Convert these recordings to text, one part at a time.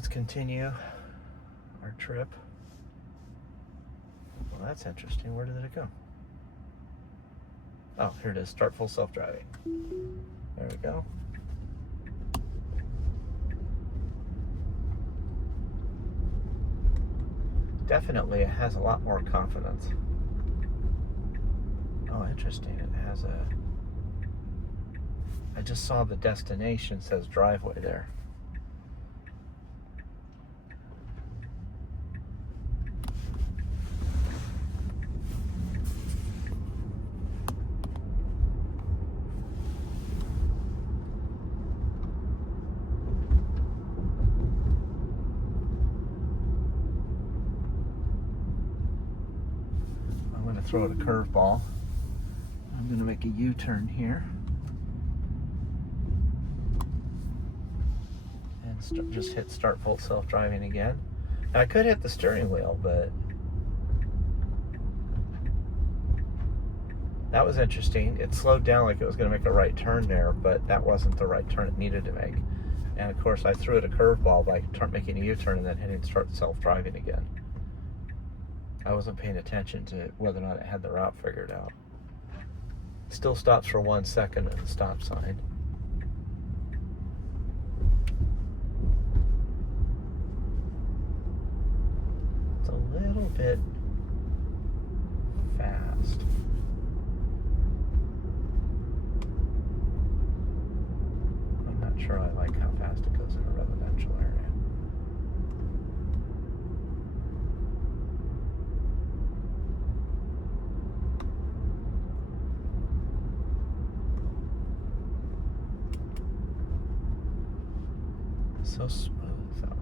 let's continue our trip. Well, that's interesting. Where did it go? Oh, here it is. Start full self-driving. There we go. Definitely, it has a lot more confidence. Oh, interesting. It has a... I just saw the destination says driveway there. I'm going to throw it a curveball. I'm going to make a U-turn here. And just hit start full self-driving again. Now, I could hit the steering wheel, but that was interesting. It slowed down like it was going to make a right turn there, but that wasn't the right turn it needed to make. And of course, I threw it a curveball by making a U-turn and then hitting start self-driving again. I wasn't paying attention to whether or not it had the route figured out. Still stops for 1 second at the stop sign. It's a little bit fast. I'm not sure I like how fast it goes in a residential area. So smooth, though.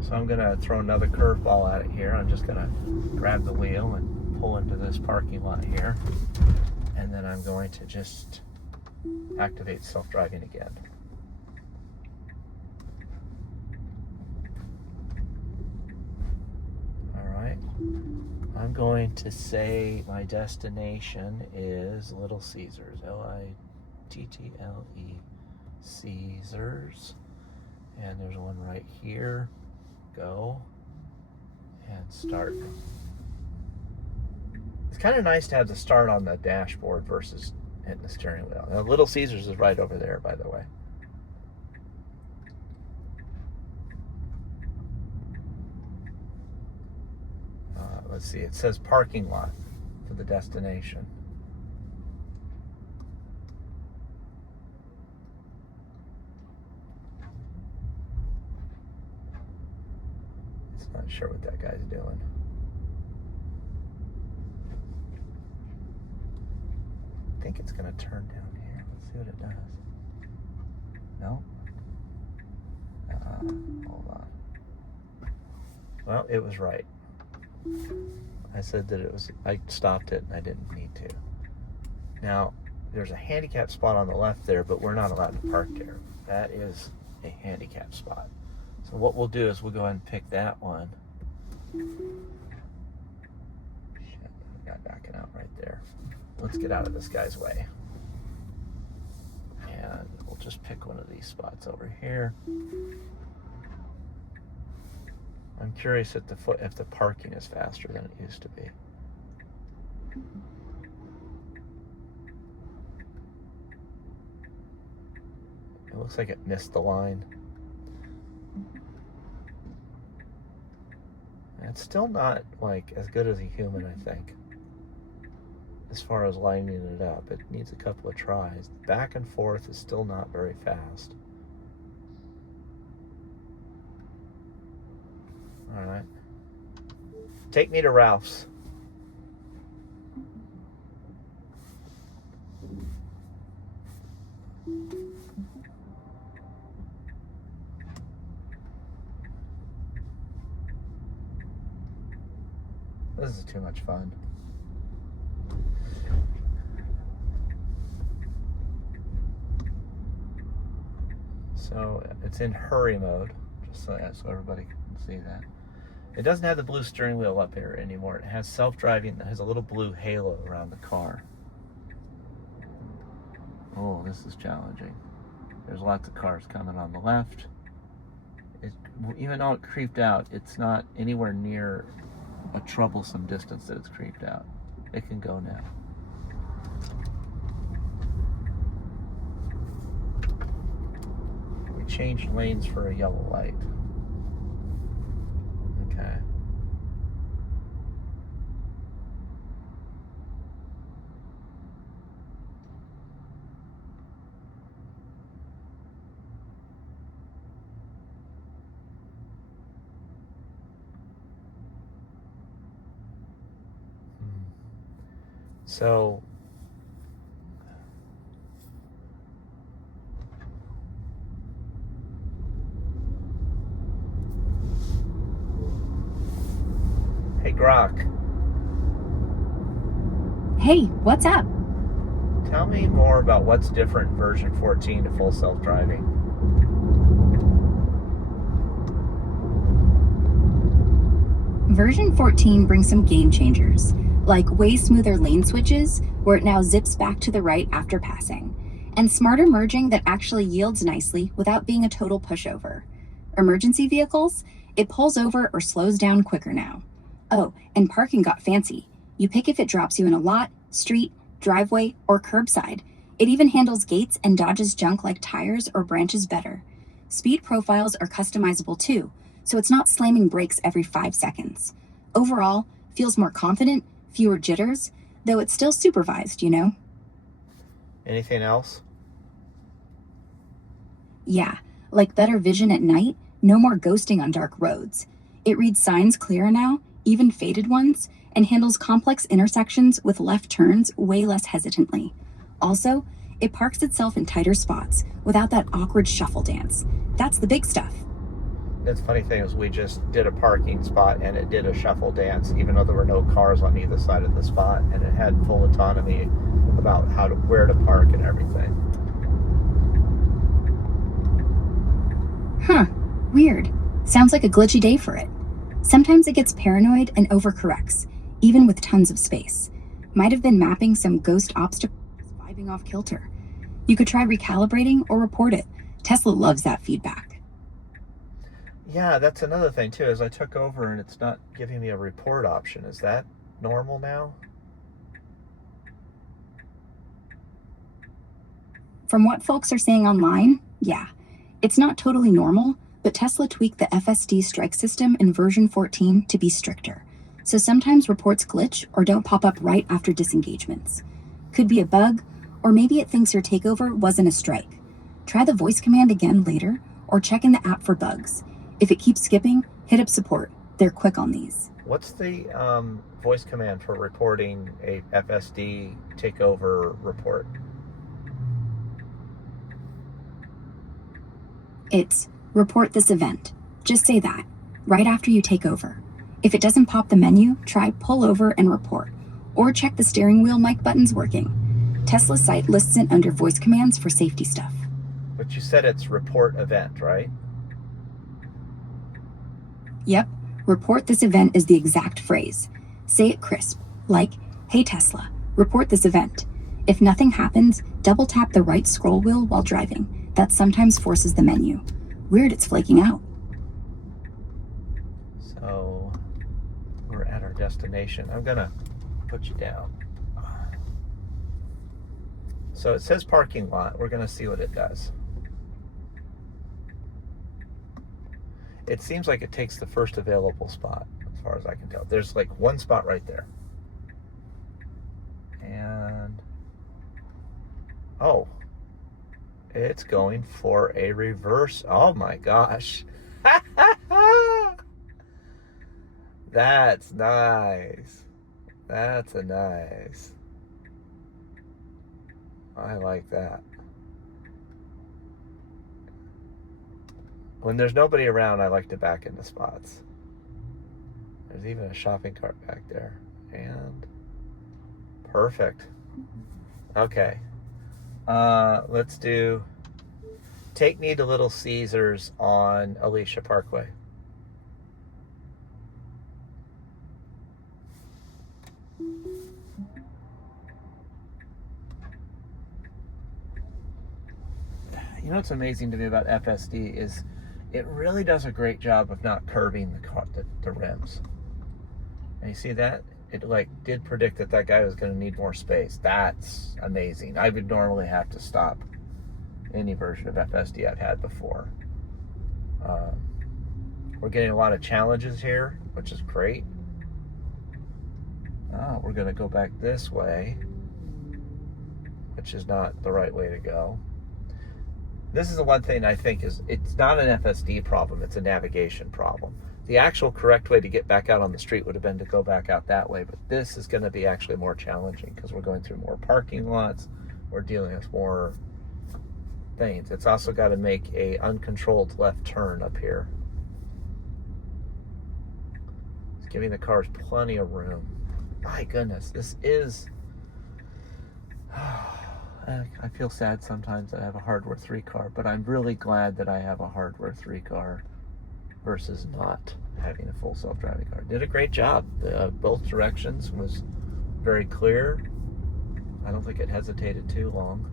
So I'm going to throw another curveball at it here. I'm just going to grab the wheel and pull into this parking lot here. And then I'm going to just activate self-driving again. I'm going to say my destination is Little Caesars, Little Caesars, and there's one right here. Go and start. It's kind of nice to have the start on the dashboard versus hitting the steering wheel. Now, Little Caesars is right over there, by the way. Let's see, it says parking lot for the destination. It's not sure what that guy's doing. I think it's going to turn down here. Let's see what it does. No? Hold on. Well, it was right. I said that it was, I stopped it and I didn't need to. Now, there's a handicap spot on the left there, but we're not allowed to park there. That is a handicap spot. So what we'll do is we'll go ahead and pick that one. Shit, I got backing out right there. Let's get out of this guy's way. And we'll just pick one of these spots over here. I'm curious if the parking is faster than it used to be. It looks like it missed the line. And it's still not like as good as a human, I think, as far as lining it up. It needs a couple of tries. Back and forth is still not very fast. All right. Take me to Ralph's. This is too much fun. So it's in hurry mode, just so everybody can see that. It doesn't have the blue steering wheel up here anymore. It has self-driving that has a little blue halo around the car. Oh, this is challenging. There's lots of cars coming on the left. Even though it creeped out, it's not anywhere near a troublesome distance that it's creeped out. It can go now. We changed lanes for a yellow light. Okay. So hey Grok, Hey, what's up? tell me more about what's different in version 14 to full self-driving. Version 14 brings some game changers, like way smoother lane switches, where it now zips back to the right after passing, and smarter merging that actually yields nicely without being a total pushover. Emergency vehicles, it pulls over or slows down quicker now. Oh, and parking got fancy. You pick if it drops you in a lot, street, driveway, or curbside. It even handles gates and dodges junk like tires or branches better. Speed profiles are customizable too, so it's not slamming brakes every 5 seconds. Overall, feels more confident, fewer jitters, though it's still supervised, you know? Anything else? Yeah, like better vision at night, no more ghosting on dark roads. It reads signs clearer now, even faded ones, and handles complex intersections with left turns way less hesitantly. Also, it parks itself in tighter spots without that awkward shuffle dance. That's the big stuff. The funny thing is we just did a parking spot and it did a shuffle dance even though there were no cars on either side of the spot, and it had full autonomy about where to park and everything. Huh, weird. Sounds like a glitchy day for it. Sometimes it gets paranoid and overcorrects, even with tons of space. Might have been mapping some ghost obstacle, vibing off kilter. You could try recalibrating or report it. Tesla loves that feedback. Yeah, that's another thing too, is I took over and it's not giving me a report option. Is that normal now? From what folks are saying online, yeah. It's not totally normal, but Tesla tweaked the FSD strike system in version 14 to be stricter. So sometimes reports glitch or don't pop up right after disengagements. Could be a bug, or maybe it thinks your takeover wasn't a strike. Try the voice command again later, or check in the app for bugs. If it keeps skipping, hit up support. They're quick on these. What's the voice command for reporting a FSD takeover report? It's report this event. Just say that, right after you take over. If it doesn't pop the menu, try pull over and report, or check the steering wheel mic buttons working. Tesla's site lists it under voice commands for safety stuff. But you said it's report event, right? Yep, report this event is the exact phrase. Say it crisp, like, hey Tesla, report this event. If nothing happens, double tap the right scroll wheel while driving. That sometimes forces the menu. Weird it's flaking out. So we're at our destination. I'm gonna put you down. So it says parking lot. We're gonna see what it does. It seems like it takes the first available spot, as far as I can tell. There's like one spot right there. And oh, it's going for a reverse. Oh my gosh. That's nice. That's a nice. I like that. When there's nobody around, I like to back into spots. There's even a shopping cart back there. And perfect. Okay. Let's do take me to Little Caesars on Alicia Parkway. know what's amazing to me about FSD is it really does a great job of not curving the rims. And you see that? It like did predict that guy was going to need more space. That's amazing. I would normally have to stop any version of FSD I've had before. We're getting a lot of challenges here, which is great. We're going to go back this way, which is not the right way to go. This is the one thing I think is, it's not an FSD problem, it's a navigation problem. The actual correct way to get back out on the street would have been to go back out that way, but this is going to be actually more challenging because we're going through more parking lots, we're dealing with more things. It's also got to make a uncontrolled left turn up here. It's giving the cars plenty of room. My goodness, this is... I feel sad sometimes that I have a hardware 3 car, but I'm really glad that I have a hardware 3 car versus not having a full self-driving car. Did a great job. Both directions was very clear. I don't think it hesitated too long.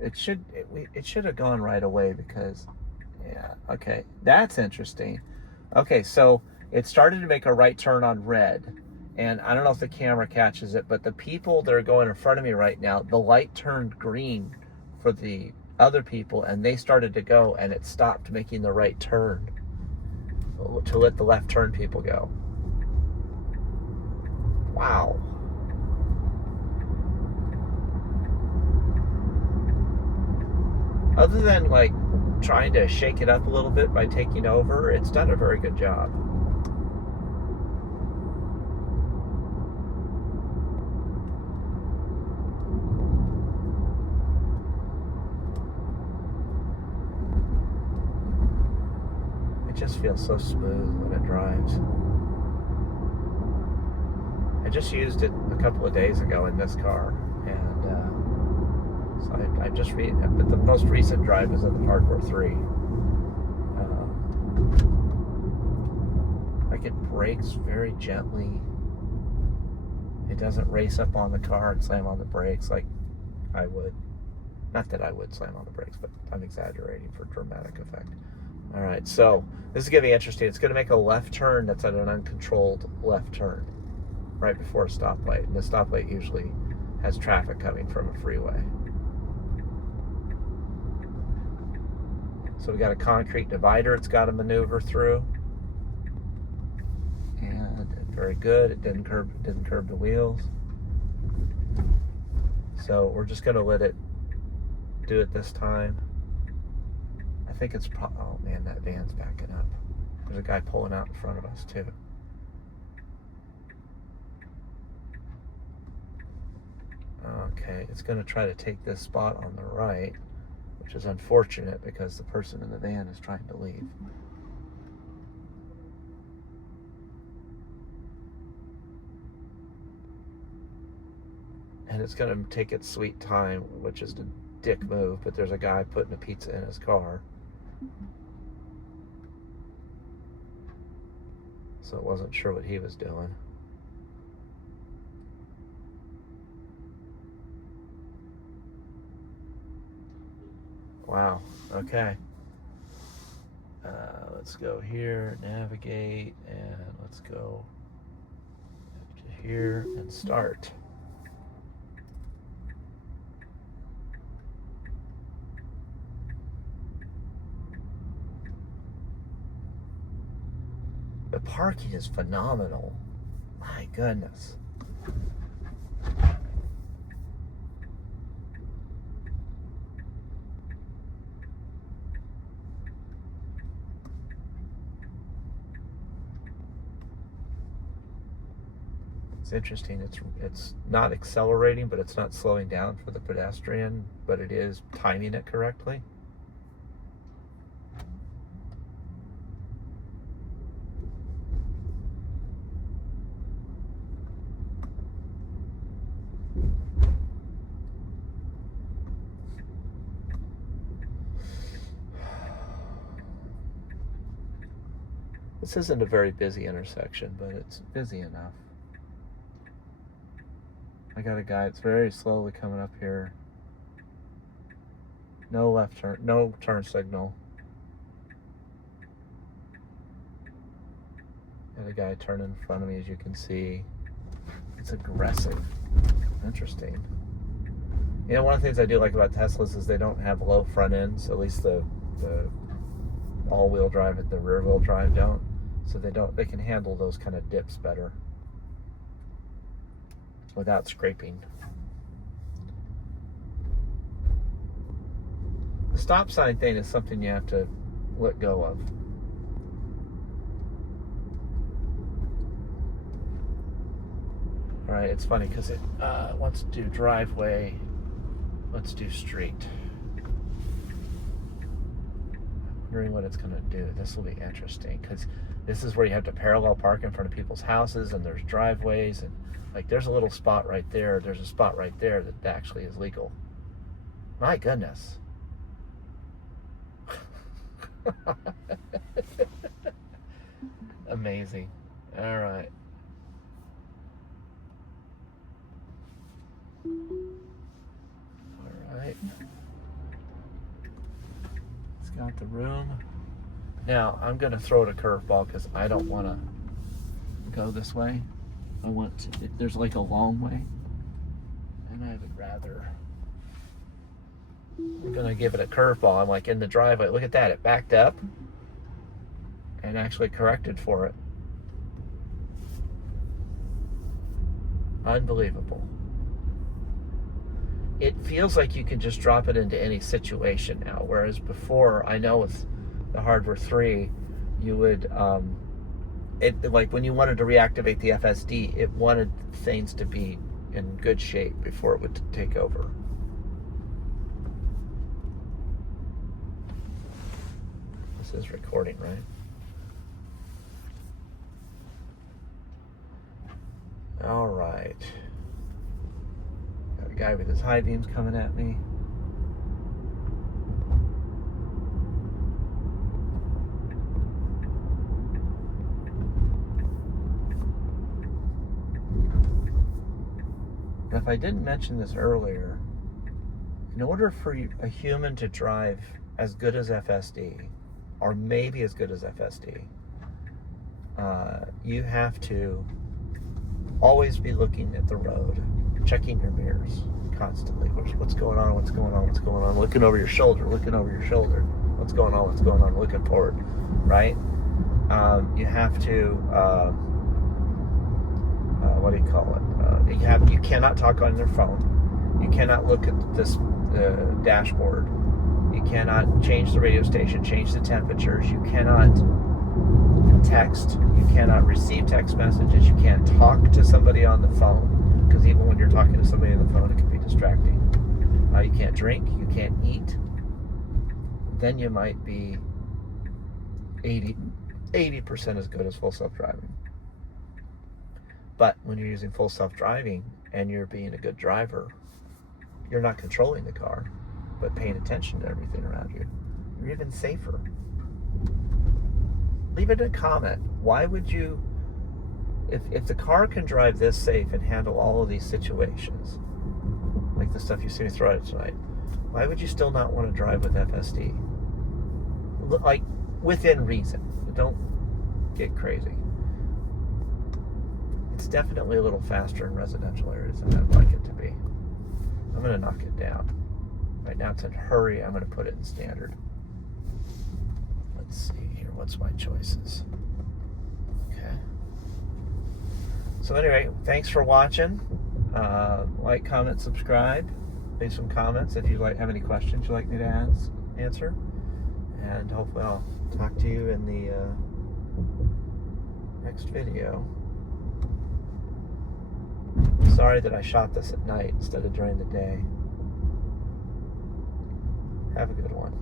It should have gone right away because, yeah, okay, that's interesting. Okay, so it started to make a right turn on red, and I don't know if the camera catches it, but the people that are going in front of me right now, the light turned green for the other people, and they started to go, and it stopped making the right turn to let the left turn people go. Wow. Other than like trying to shake it up a little bit by taking over, it's done a very good job. It just feels so smooth when it drives. I just used it a couple of days ago in this car, and so I just but the most recent drive is in the hardware 3. Like it brakes very gently. It doesn't race up on the car and slam on the brakes like I would. Not that I would slam on the brakes, but I'm exaggerating for dramatic effect. All right, so this is going to be interesting. It's going to make a left turn that's at an uncontrolled left turn right before a stoplight. And the stoplight usually has traffic coming from a freeway. So we got a concrete divider it's got to maneuver through. And very good. It didn't curb the wheels. So we're just going to let it do it this time. I think it's oh man, that van's backing up. There's a guy pulling out in front of us too. Okay, it's going to try to take this spot on the right, which is unfortunate because the person in the van is trying to leave. And it's going to take its sweet time, which is a dick move, but there's a guy putting a pizza in his car. So I wasn't sure what he was doing. Wow, okay. Let's go here, navigate, and let's go to here and start. The parking is phenomenal. My goodness. It's interesting. It's not accelerating, but it's not slowing down for the pedestrian, but it is timing it correctly. This isn't a very busy intersection, but it's busy enough. I got a guy that's very slowly coming up here. No left turn, no turn signal. Got a guy turning in front of me, as you can see. It's aggressive. Interesting. You know, one of the things I do like about Teslas is they don't have low front ends. At least the all-wheel drive and the rear-wheel drive don't. So they can handle those kind of dips better without scraping. The stop sign thing is something you have to let go of. All right, it's funny because it wants to do driveway. Let's do street. I'm wondering what it's going to do. This will be interesting because this is where you have to parallel park in front of people's houses, and there's driveways, and like there's a little spot right there. There's a spot right there that actually is legal. My goodness. Amazing. All right. All right. It's got the room. Now, I'm going to throw it a curveball because I don't want to go this way. I want to, there's like a long way, and I would rather. I'm going to give it a curveball. I'm like in the driveway. Look at that. It backed up and actually corrected for it. Unbelievable. It feels like you can just drop it into any situation now, whereas before, I know with the Hardware 3, you would, like when you wanted to reactivate the FSD, it wanted things to be in good shape before it would take over. This is recording, right? All right. Got a guy with his high beams coming at me. Now, if I didn't mention this earlier, in order for a human to drive as good as FSD, or maybe as good as FSD, you have to always be looking at the road, checking your mirrors constantly. What's going on? What's going on? What's going on? Looking over your shoulder. Looking over your shoulder. What's going on? What's going on? Looking forward, right? You have to. What do you call it? You cannot talk on your phone. You cannot look at this dashboard. You cannot change the radio station, change the temperatures. You cannot text. You cannot receive text messages. You can't talk to somebody on the phone, because even when you're talking to somebody on the phone, it can be distracting. You can't drink. You can't eat. Then you might be 80% as good as full self-driving. But when you're using full self-driving and you're being a good driver, you're not controlling the car, but paying attention to everything around you. You're even safer. Leave it in a comment. Why would you, if the car can drive this safe and handle all of these situations, like the stuff you see me throw at it tonight, why would you still not want to drive with FSD? Like, within reason. Don't get crazy. It's definitely a little faster in residential areas than I'd like it to be. I'm going to knock it down. Right now it's in hurry. I'm going to put it in standard. Let's see here. What's my choices? Okay. So anyway, thanks for watching. Like, comment, subscribe. Leave some comments if you have any questions you'd like me to answer. And hopefully I'll talk to you in the next video. Sorry that I shot this at night instead of during the day. Have a good one.